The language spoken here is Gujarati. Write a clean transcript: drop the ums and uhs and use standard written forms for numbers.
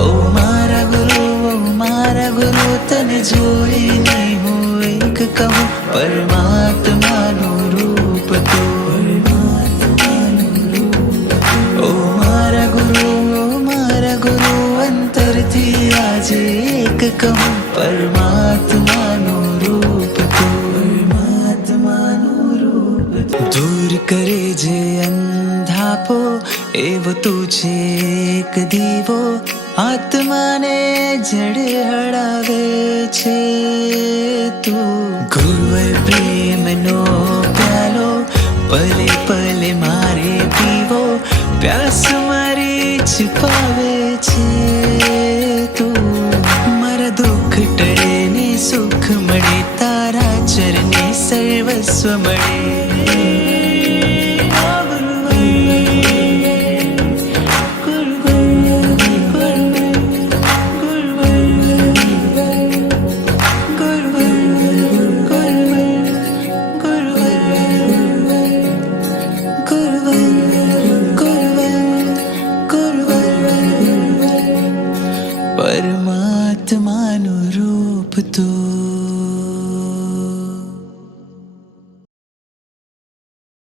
ઓ મારા ગુરુ તને જોઈને હું એક કહું, પરમાત્માનું રૂપ તું. ઓ મારા ગુરુ અંતરથી આજે એક કહું, પરમાત્માનું રૂપ તું. દૂર કરે જે અંધાપો એવો તું છે એક દીવો, આત્માને જડે હળાવે છે તું. ગુરુવર પ્રેમનો પ્યાલો પલે પલે મારે પીવો, પ્યાસ મારી છુપાવે છે તું. મારા દુઃખ ટળે ને સુખ મળે, તારા ચરણે સર્વસ્વ મળે. પરમાત્માનું રૂપ તું.